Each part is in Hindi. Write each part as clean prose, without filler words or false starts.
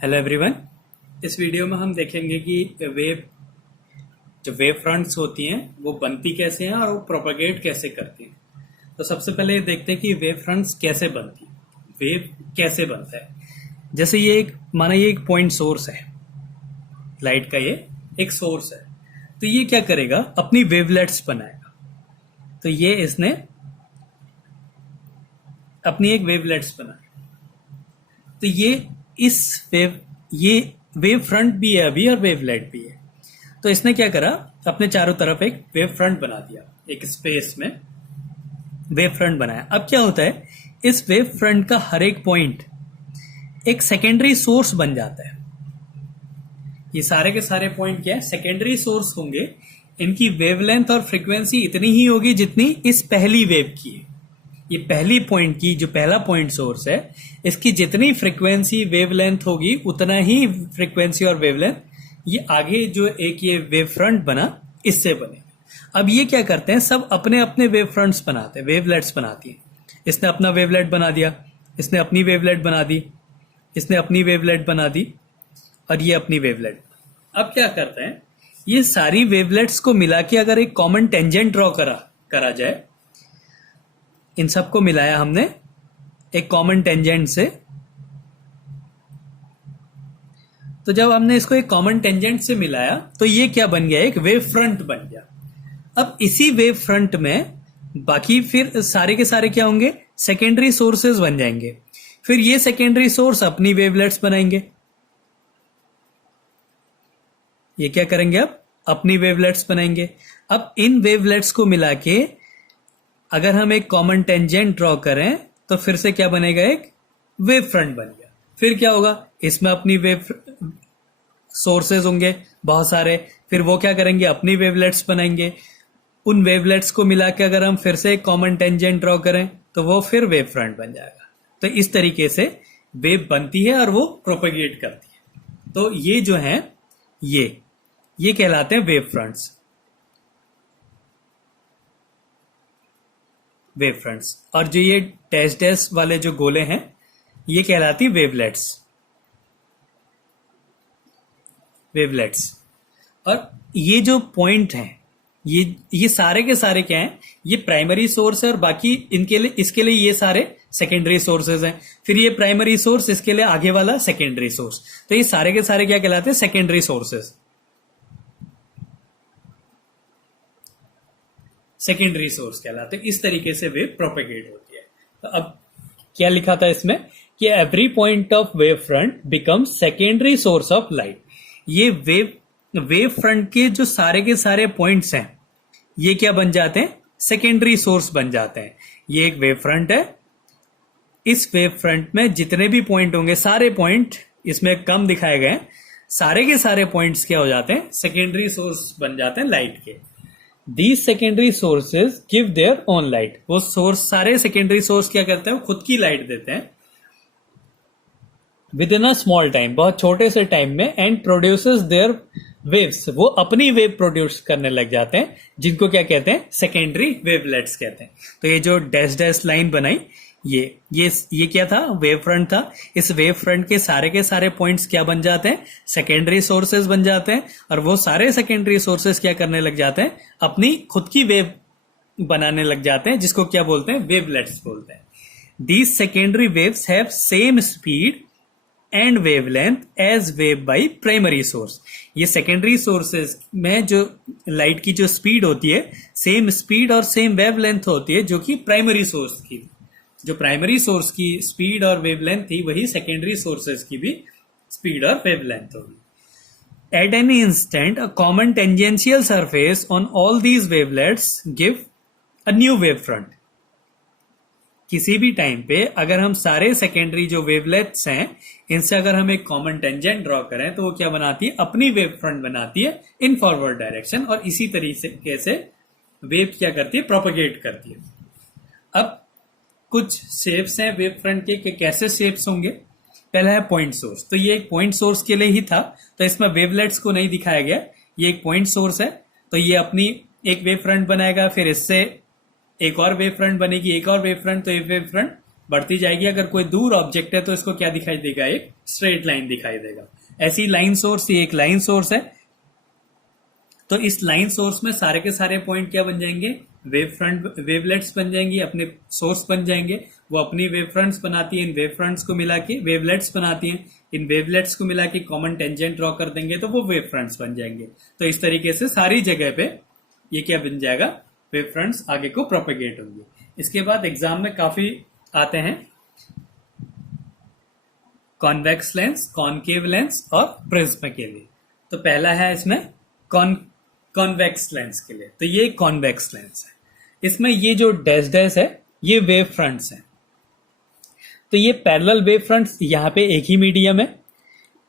Hello everyone. इस वीडियो में हम देखेंगे कि वेव फ्रंट्स होती हैं वो बनती कैसे हैं और वो प्रोपेगेट कैसे करती हैं। तो सबसे पहले देखते हैं कि वेव फ्रंट्स कैसे बनती हैं, वेव कैसे बनता है। जैसे ये एक पॉइंट सोर्स है, लाइट का ये एक सोर्स है। तो ये क्या करेगा, अपनी वेवलेट्स बनाएगा। तो ये इसने अपनी एक वेवलेट्स बनाई। तो इस ये वेव फ्रंट भी है अभी और वेवलेट भी है। तो इसने क्या करा, अपने चारों तरफ एक वेव फ्रंट बना दिया, एक स्पेस में वेव फ्रंट बनाया। अब क्या होता है, इस वेव फ्रंट का हर एक पॉइंट एक सेकेंडरी सोर्स बन जाता है। ये सारे के सारे पॉइंट क्या है, सेकेंडरी सोर्स होंगे। इनकी वेवलेंथ और फ्रीक्वेंसी इतनी ही होगी जितनी इस पहली वेव की है। ये पहली पॉइंट की जो पहला पॉइंट सोर्स है, इसकी जितनी फ्रीक्वेंसी वेवलेंथ होगी उतना ही फ्रीक्वेंसी और वेवलेंथ ये आगे जो एक ये वेव फ्रंट बना इससे बने। अब ये क्या करते हैं, सब अपने अपने वेव फ्रंट्स बनाते हैं, वेवलेट्स बनाती हैं। इसने अपना वेवलेट बना दिया, इसने अपनी वेवलेट बना दी, इसने अपनी वेवलेट बना दी और ये अपनी वेवलेट। अब क्या करते हैं, ये सारी वेवलेट्स को मिला के अगर एक कॉमन टेंजेंट ड्रॉ करा जाए, इन सबको मिलाया हमने एक कॉमन टेंजेंट से। तो जब हमने इसको एक कॉमन टेंजेंट से मिलाया तो ये क्या बन गया, एक वेव फ्रंट बन गया। अब इसी वेव फ्रंट में बाकी फिर सारे के सारे क्या होंगे, सेकेंडरी सोर्सेज बन जाएंगे। फिर ये सेकेंडरी सोर्स अपनी वेवलेट्स बनाएंगे। ये क्या करेंगे, अब अपनी वेवलेट्स बनाएंगे। अब इन वेवलेट्स को मिला के अगर हम एक कॉमन टेंजेंट ड्रॉ करें तो फिर से क्या बनेगा, एक वेव फ्रंट बन गया। फिर क्या होगा, इसमें अपनी वेव सोर्सेज होंगे बहुत सारे। फिर वो क्या करेंगे, अपनी वेवलेट्स बनाएंगे। उन वेवलेट्स को मिला के अगर हम फिर से एक कॉमन टेंजेंट ड्रॉ करें तो वो फिर वेव फ्रंट बन जाएगा। तो इस तरीके से वेव बनती है और वो प्रोपेगेट करती है। तो ये जो है ये कहलाते हैं वेव फ्रंट्स, वेव फ्रंट्स। और जो ये डैश डैश वाले जो गोले हैं ये कहलाती वेवलेट्स, वेवलेट्स। और ये जो पॉइंट हैं ये सारे के सारे क्या हैं, ये प्राइमरी सोर्स है और बाकी इसके लिए ये सारे सेकेंडरी सोर्सेज हैं। फिर ये प्राइमरी सोर्स, इसके लिए आगे वाला सेकेंडरी सोर्स। तो ये सारे के सारे क्या कहलाते हैं, सेकेंडरी सोर्सेज, सेकेंडरी सोर्स कहलाते हैं। इस तरीके से वेव प्रोपेगेट होती है। तो अब क्या लिखा था इसमें कि every point of wave front becomes secondary source of light. ये वेव फ्रंट के जो सारे के सारे पॉइंट्स हैं ये क्या बन जाते हैं, सेकेंडरी सोर्स बन जाते हैं। ये एक वेव फ्रंट है, इस वेव फ्रंट में जितने भी पॉइंट होंगे, सारे पॉइंट इसमें कम दिखाए गए, सारे के सारे पॉइंट्स क्या हो जाते हैं, सेकेंडरी सोर्स बन जाते हैं लाइट के। These secondary sources give their own light। वो सोर्स, सारे सेकेंडरी सोर्स क्या करते हैं, वो खुद की लाइट देते हैं with in a small time, बहुत छोटे से टाइम में। एंड प्रोड्यूसेस देयर वेव्स, वो अपनी वेव प्रोड्यूस करने लग जाते हैं, जिनको क्या कहते हैं, सेकेंडरी वेवलेट्स कहते हैं। तो ये जो डैश डैश लाइन बनाई ये क्या था, वेव फ्रंट था। इस वेव फ्रंट के सारे पॉइंट्स क्या बन जाते हैं, सेकेंडरी सोर्सेज बन जाते हैं। और वो सारे सेकेंडरी सोर्सेज क्या करने लग जाते हैं, अपनी खुद की वेव बनाने लग जाते हैं, जिसको क्या बोलते हैं, वेवलेट्स बोलते हैं। These secondary waves have same speed and wavelength as wave by primary source. ये सेकेंडरी सोर्सेज में जो लाइट की जो स्पीड होती है, सेम स्पीड और सेम वेवलेंथ होती है जो कि प्राइमरी सोर्स की। जो प्राइमरी सोर्स की स्पीड और वेवलेंथ थी वही सेकेंडरी सोर्सेज की भी स्पीड और वेवलेंथ होगी। At any instant a common tangential surface on all these wavelets give a new wave front. किसी भी टाइम पे अगर हम सारे सेकेंडरी जो वेवलेट्स हैं इनसे अगर हम एक कॉमन टेंजेंट ड्रॉ करें तो वो क्या बनाती है, अपनी वेव फ्रंट बनाती है इन फॉरवर्ड डायरेक्शन। और इसी तरीके से वेव क्या करती है, प्रोपेगेट करती है। अब कुछ शेप्स हैं वेव फ्रंट के कैसे शेप्स होंगे। पहला है पॉइंट सोर्स। तो ये एक पॉइंट सोर्स के लिए ही था, तो इसमें वेवलेट्स को नहीं दिखाया गया। ये एक पॉइंट सोर्स है, तो ये अपनी एक वेव फ्रंट बनाएगा, फिर इससे एक और वेव फ्रंट बनेगी, एक और वेव फ्रंट, तो ये वेव फ्रंट बढ़ती जाएगी। अगर कोई दूर ऑब्जेक्ट है तो इसको क्या दिखाई देगा, एक स्ट्रेट लाइन दिखाई देगा। ऐसी लाइन सोर्स, ये एक लाइन सोर्स है, तो इस लाइन सोर्स में सारे के सारे पॉइंट क्या बन जाएंगे, वेव फ्रंट, वेवलेट्स बन जाएंगी, अपने सोर्स बन जाएंगे। वो अपनी वेव फ्रंट्स बनाती है, इन वेव फ्रंट्स को मिला के वेवलेट्स बनाती हैं, इन वेवलेट्स को मिला के कॉमन टेंजेंट ड्रॉ कर देंगे तो वो वेव फ्रंट्स बन जाएंगे। तो इस तरीके से सारी जगह पे ये क्या बन जाएगा, वेव फ्रंट्स आगे को प्रोपेगेट होंगे। इसके बाद एग्जाम में काफी आते हैं कॉन्वेक्स लेंस, कॉनकेव लेंस और प्रिज्म के लिए। तो पहला है इसमें कॉन्वेक्स लेंस के लिए, तो ये कॉन्वेक्स लेंस है। इसमें ये जो डैश डैश है ये वेव फ्रंट्स हैं। तो ये पैरेलल वेव फ्रंट्स यहाँ पे एक ही मीडियम है,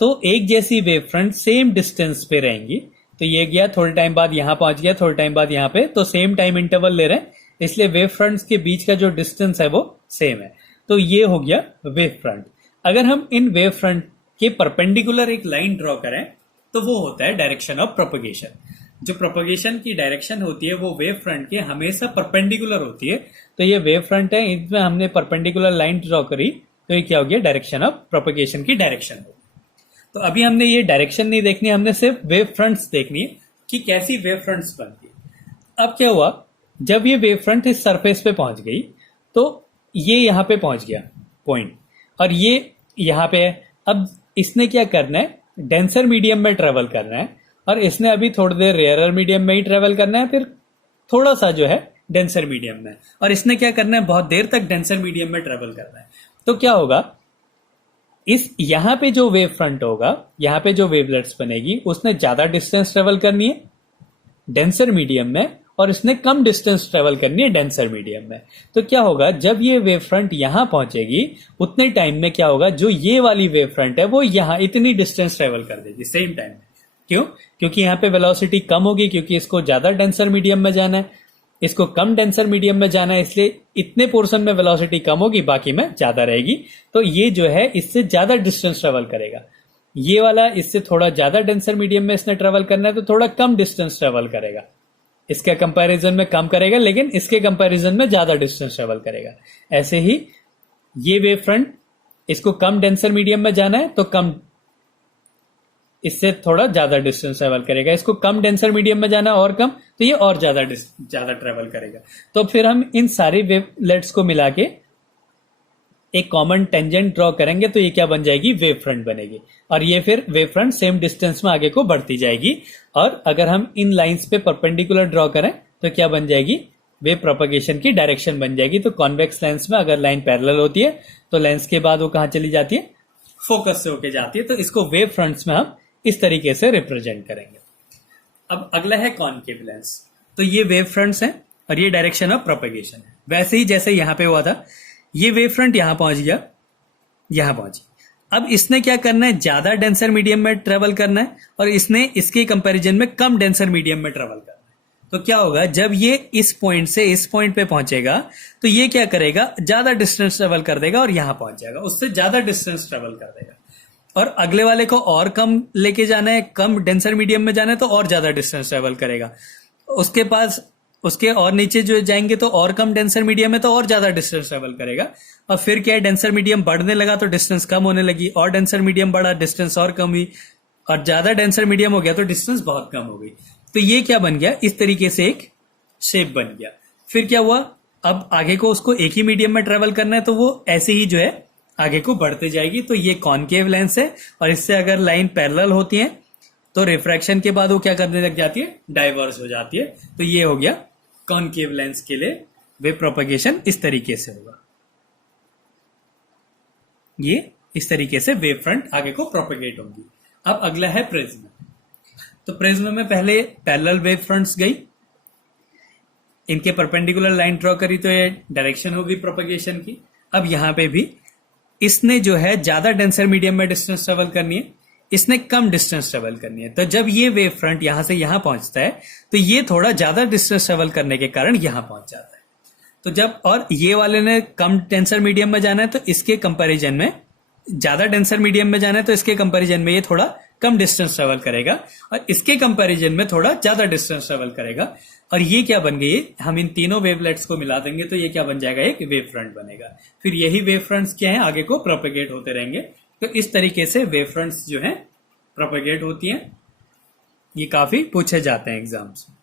तो एक जैसी वेव फ्रंट सेम डिस्टेंस पे रहेंगी। तो ये गया, थोड़े टाइम बाद यहाँ पहुंच गया, थोड़े टाइम बाद यहाँ पे, तो सेम टाइम इंटरवल ले रहे हैं, इसलिए वेव फ्रंट्स के बीच का जो डिस्टेंस है वो सेम है। तो ये हो गया वेव फ्रंट। अगर हम इन वेव फ्रंट के परपेंडिकुलर एक लाइन ड्रॉ करें तो वो होता है डायरेक्शन ऑफ प्रोपगेशन। जो प्रोपगेशन की डायरेक्शन होती है वो वेव फ्रंट के हमेशा परपेंडिकुलर होती है। तो ये वेव फ्रंट है, इसमें हमने परपेंडिकुलर लाइन ड्रॉ करी, तो ये क्या हो गया, डायरेक्शन ऑफ प्रोपगेशन की डायरेक्शन होगी। तो अभी हमने ये डायरेक्शन नहीं देखनी, हमने सिर्फ वेव फ्रंट्स देखनी है कि कैसी वेव फ्रंट्स बनती है। अब क्या हुआ, जब ये वेव फ्रंट इस सरफेस पे पहुंच गई तो ये यहां पे पहुंच गया पॉइंट, और ये यहां पे है। अब इसने क्या करना है, डेंसर मीडियम में ट्रेवल करना है, और इसने अभी थोड़ी देर रेयरर मीडियम में ही ट्रेवल करना है, फिर थोड़ा सा जो है डेंसर मीडियम में, और इसने क्या करना है, बहुत देर तक डेंसर मीडियम में ट्रेवल करना है। तो क्या होगा, इस यहां पे जो वेव फ्रंट होगा, यहां पे जो वेवलेट्स बनेगी, उसने ज्यादा डिस्टेंस ट्रेवल करनी है डेंसर मीडियम में, और इसने कम डिस्टेंस ट्रेवल करनी है डेंसर मीडियम में। तो क्या होगा, जब ये वेव फ्रंट यहां पहुंचेगी उतने टाइम में क्या होगा, जो ये वाली वेव फ्रंट है वो यहां इतनी डिस्टेंस ट्रेवल कर देगी सेम टाइम में। क्यों, क्योंकि यहाँ पे वेलोसिटी कम होगी, क्योंकि इसको ज्यादा डेंसर मीडियम में जाना है, इसको कम डेंसर मीडियम में जाना है, इसलिए इतने पोर्शन में वेलोसिटी कम होगी, बाकी में ज्यादा रहेगी। तो ये जो है इससे ज्यादा डिस्टेंस ट्रेवल करेगा। ये वाला इससे थोड़ा ज्यादा डेंसर मीडियम में इसने ट्रेवल करना है, तो थोड़ा कम डिस्टेंस ट्रेवल करेगा, इसके कंपैरिजन में कम करेगा, लेकिन इसके कंपैरिजन में ज्यादा डिस्टेंस ट्रेवल करेगा। ऐसे ही ये वेव फ्रंट, इसको कम डेंसर मीडियम में जाना है तो कम, इससे थोड़ा ज्यादा डिस्टेंस ट्रेवल करेगा, इसको कम डेंसर मीडियम में जाना और कम, तो ये और ज्यादा ट्रेवल करेगा। तो फिर हम इन सारी वेवलेट्स को मिला के एक कॉमन टेंजेंट ड्रॉ करेंगे, तो ये क्या बन जाएगी, वेव फ्रंट बनेगी। और ये फिर वेव फ्रंट सेम डिस्टेंस में आगे को बढ़ती जाएगी। और अगर हम इन लाइंस पे परपेंडिकुलर ड्रॉ करें तो क्या बन जाएगी, वेव प्रोपगेशन की डायरेक्शन बन जाएगी। तो कॉन्वेक्स लेंस में अगर लाइन पैरेलल होती है तो लेंस के बाद वो कहां चली जाती है, फोकस से होके जाती है। तो इसको वेव फ्रंट्स में हम इस तरीके से रिप्रेजेंट करेंगे। अब अगला है कॉनकेव लेंस। तो ये वेव फ्रंट्स हैं और ये डायरेक्शन ऑफ प्रोपगेशन है। वैसे ही जैसे यहां पे हुआ था, ये वेव फ्रंट यहां पहुंच गया, यहां पहुंची। अब इसने क्या करना है, ज्यादा डेंसर मीडियम में ट्रेवल करना है, और इसने इसके कंपैरिजन में कम डेंसर मीडियम में ट्रेवल करना है। तो क्या होगा, जब ये इस पॉइंट से इस पॉइंट पे पहुंचेगा तो ये क्या करेगा, ज्यादा डिस्टेंस ट्रेवल कर देगा और यहां पहुंच जाएगा, उससे ज्यादा डिस्टेंस ट्रेवल कर देगा। और अगले वाले को और कम लेके जाना है, कम डेंसर मीडियम में जाना है, तो और ज्यादा डिस्टेंस ट्रेवल करेगा। उसके पास, उसके और नीचे जो जाएंगे तो और कम डेंसर मीडियम है, तो और ज्यादा डिस्टेंस ट्रेवल करेगा। और फिर क्या है, डेंसर मीडियम बढ़ने लगा तो डिस्टेंस कम होने लगी, और डेंसर मीडियम बढ़ा, डिस्टेंस और कम हुई, और ज्यादा डेंसर मीडियम हो गया तो डिस्टेंस बहुत कम हो गई। तो ये क्या बन गया, इस तरीके से एक शेप बन गया। फिर क्या हुआ, अब आगे को उसको एक ही मीडियम में ट्रेवल करना है, तो वो ऐसे ही जो है आगे को बढ़ते जाएगी। तो ये कॉनकेव लेंस है, और इससे अगर लाइन पैरेलल होती है तो रिफ्रैक्शन के बाद वो क्या करने लग जाती है, डाइवर्स हो जाती है। तो ये हो गया कॉनकेव लेंस के लिए वेव प्रोपगेशन इस तरीके से होगा। ये इस तरीके से वेव फ्रंट आगे को प्रोपगेट होगी। अब अगला है प्रिज्म। तो प्रिज्म में पहले पैरेलल वेव फ्रंट्स गई, इनके परपेंडिकुलर लाइन ड्रॉ करी, तो ये डायरेक्शन होगी प्रोपगेशन की। अब यहां पे भी इसने जो है ज्यादा डेंसर मीडियम में डिस्टेंस ट्रेवल करनी है, इसने कम डिस्टेंस ट्रेवल करनी है। तो जब ये वेव फ्रंट यहां से यहां पहुंचता है तो ये थोड़ा ज्यादा डिस्टेंस ट्रेवल करने के कारण यहां पहुंच जाता है। तो जब, और ये वाले ने कम डेंसर मीडियम में जाना है, तो इसके कंपैरिजन में ज्यादा डेंसर मीडियम में जाना है तो इसके कंपैरिजन में ये थोड़ा कम डिस्टेंस ट्रेवल करेगा और इसके कंपैरिजन में थोड़ा ज्यादा डिस्टेंस ट्रेवल करेगा। और ये क्या बन गई, हम इन तीनों वेवलेट्स को मिला देंगे तो ये क्या बन जाएगा, एक वेव फ्रंट बनेगा। फिर यही वेव फ्रंट्स क्या है, आगे को प्रोपेगेट होते रहेंगे। तो इस तरीके से वेव फ्रंट्स जो है प्रोपेगेट होती हैं। ये काफी पूछे जाते हैं एग्जाम्स में।